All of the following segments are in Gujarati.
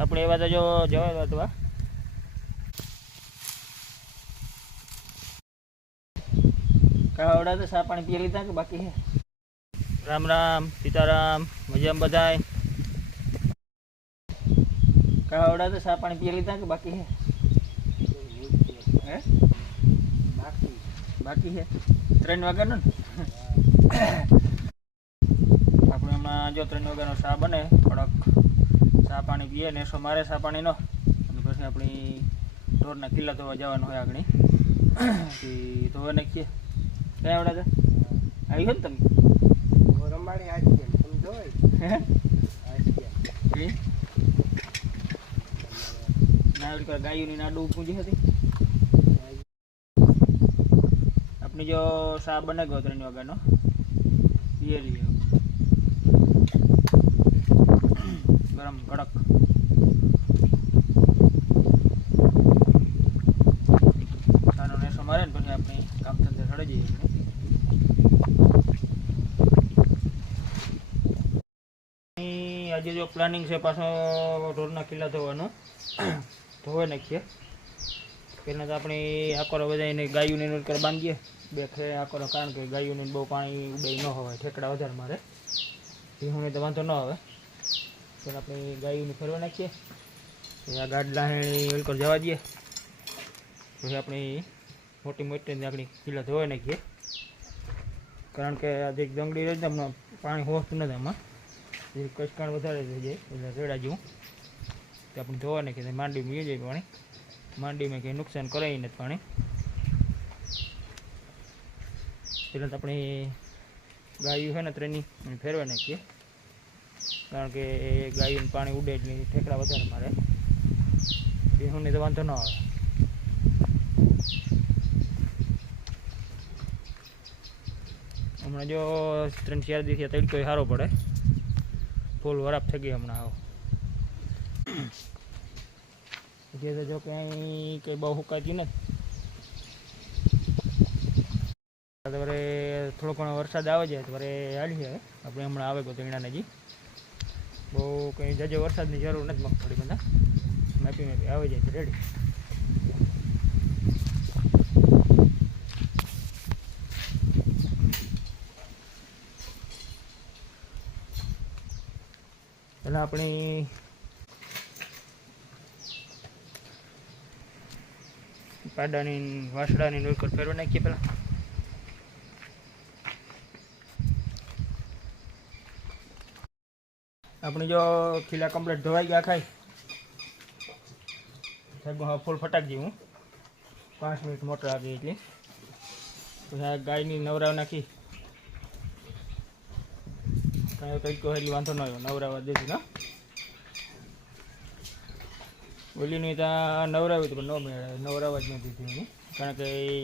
આપણે એવા તો જો જવા વાટવા કાવડા તો સા પાણી પી લીધા કે બાકી છે રામ રામ, સીતારામ, મજામાં બધાય. કાવડા તો સા પાણી પી લીધા કે બાકી હે? બાકી બાકી છે ત્રણ વાગ્યાનો ને? આપણે હમણાં જો ત્રણ વાગ્યાનો ચા બને કડક ચા પાણી પીએ ને એસો મારે ચા પાણીનો. અને પછી આપણી ઢોરના કિલ્લા ધોવા જવાનું હોય આગળ. ધોવા નાખીએ. ક્યાં આવડે છે? આવી ગયો ને તમે? રમવાની આજ સમજો હે? એ? ના ઓલી કોઈ ગાયોની નાડું પૂંજી હતી? આપણી જો સા બને ગયો ત્રણ વાગ્યાનો. પીએ લઈએ ગરમ, કડક. ચાનો નેસો મારે ને પછી આપણે કામ ધંધે ચડી જઈએ આજે જો પ્લાનિંગ છે પાછો ઢોરના કિલ્લા ધોવાનો. ધોવે નાખીએ. પહેલાં તો આપણે આકોરો બધાને ગાયુંને એનું કર બાંધીએ. બે ખે આકોરો, કારણ કે ગાયુંને બહુ પાણી ઉડાઈ ન હોય ઠેકડા વધારે મારે. ભીહુને તો વાંધો ન આવે. પહેલાં આપણે ગાયુંને ફરવા નાખીએ. આ ગાડલા વેલકર જવા દઈએ. પછી આપણે મોટી મોટી આપણી કિલ્લા ધોવાઈ નાખીએ. કારણ કે આજે ડંગળી રહી હમણાં પાણી હોતું નથી આમાં. કચકાણ વધારે થઈ જાય એટલે રેડા જેવું. તો આપણે ધોવા નાખીએ માંડી મી જાય પાણી. માંડીમાં કંઈ નુકસાન કરાય નથી પાણી. પહેલાં તો આપણે ગાયું છે ને ત્રણની ફેરવા નાખીએ. કારણ કે ગાયું પાણી ઉડે એટલે ઠેકડા વધારે મારે. બિહુની તો વાંધો ન આવે. હમણાં જો ત્રણ ચાર દિવસથી આ તડકો સારો પડે. ફૂલ વરાપ થઈ ગઈ હમણાં આવો. જે જો ક્યાંય કંઈ બહુ હુકાતી નથી. તમારે થોડો ઘણો વરસાદ આવે છે તમારે હાલી હવે. આપણે હમણાં આવે ગોતણીના નજી બહુ કંઈ જજો વરસાદની જરૂર નથી મગફળી બધા. માપી માપી આવી જાય રેડી પહેલાં આપણી પાડાની વાસડાની નોકર ફેરવા નાખીએ પહેલાં. આપણે જો ખીલા કમ્પ્લીટ ધોવાઈ ગયા ખાઈ. સાહેબ હવે ફૂલ ફટાક હું. પાંચ મિનિટ મોટર આવી એટલે પછી ગાયની નવરાવ નાખી. કાંઈ કંઈક એટલે વાંધો ન આવ્યો, નવરાવા દેતી ના ઓલીની ત્યાં નવરાવી તો ન મેળવે નવરાવા જ ન દીધી કારણ કે એ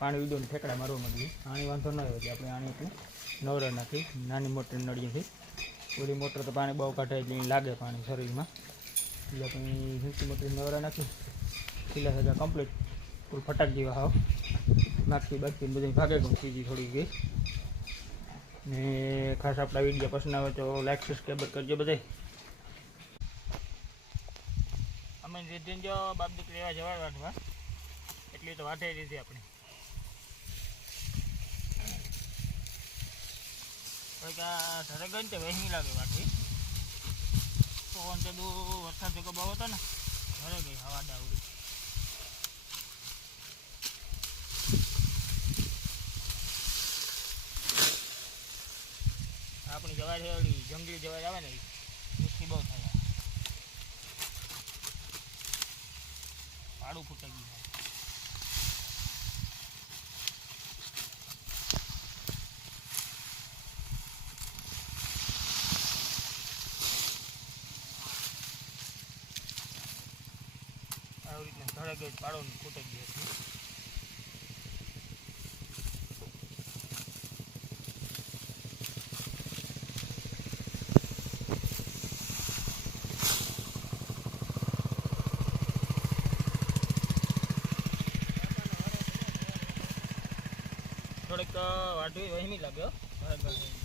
પાણી ઉડો ને ઠેકડા મારવા માંડી આણી વાંધો ન આવ્યો એટલે આપણે આણી નવરાવ નાખી, નાની મોટર નળીએથી. ઓલી મોટર તો પાણી બહુ કાઢે એટલે લાગે પાણી શરીરમાં. એટલે આપણે હિંચી મોટર નવરા નાખી. ખીલા સગા કમ્પ્લીટ ફૂલ ફટાક જેવા હાવ. નાખી, બાકી બધી ભાગે ગયું સીજી થોડી ગઈ ને ખાસ આપણા વીડિયો પસંદ આવે તો લાઈક સબસ્ક્રાઈબર કરજો બધે અમે રીતિન જો બાપ દીકરી એવા જવા વાટવા એટલી તો વાટે દીધી આપણે. ઘરે ગઈ ને તે વહેમી લાગે વાટવી પવન તે વરસાદ ભેગો બહુ હતો ને ઘરે ગઈ હવા ડાવડી. આપણી જવાય છે ઓલી જંગલી જવાય આવે ને ઈ બહુ થાય. પાડું ફૂટાઈ ગયું. આવી ગયો પાડો ને ફૂટાઈ ગયો છે થોડેક વાઢવી વહેમી લાગ્યો બરાબર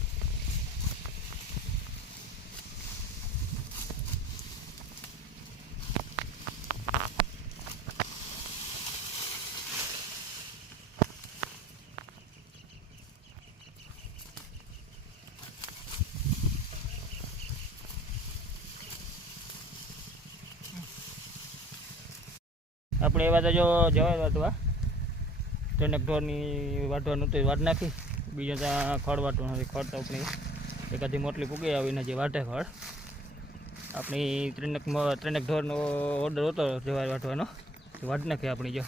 આપણે એવા તો જો જવાય વાટવા ત્રણેક ઢોરની વાટવાનું તો વાટ નાખી. બીજા ત્યાં ખડ વાટવાનું નથી ખડ તો આપણી એકાદી મોટલી પૂગી આવીને જે વાટે ખડ. આપણી ત્રણેક મ- ત્રણેક ઢોરનો ઓર્ડર હતો જવાય વાટવાનો વાટ નાખી આપણી જો.